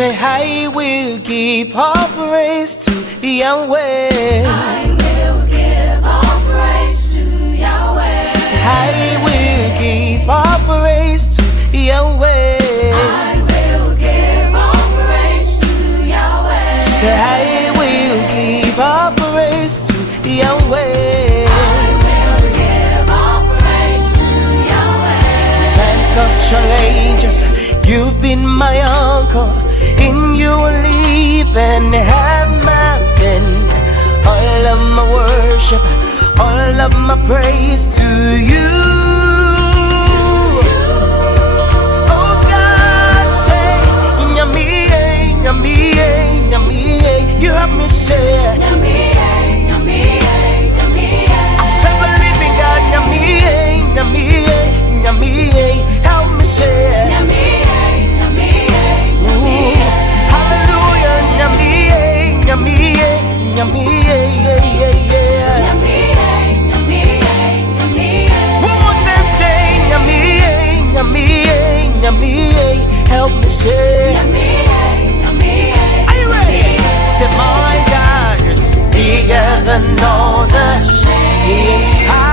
Say I will give all praise to Yahweh. I will give all praise to Yahweh. Say I will give all praise to Yahweh. I will give all praise to Yahweh. Say I will give all praise to Yahweh. I will give all praise to Yahweh. Times of challenges, you've been my uncle. In you I live and have my being. All of my worship, all of my praise to you. Oh God, say, Nyami, Nyami, Nyami, you help me say, Nyami, Nyami, Nyami. I serve a living God, Nyami, Nyami, Nyami, help me say, Nyami, Nyami, Nyami. hallelujah, Nyami, Nyami, Nyami, yeah. Nyami, Nyami, Nyami. One more time, say, Nyami, Nyami, Nyami, help me say. Nyami, Nyami. Are you ready? Say my God is bigger than all the. He is high.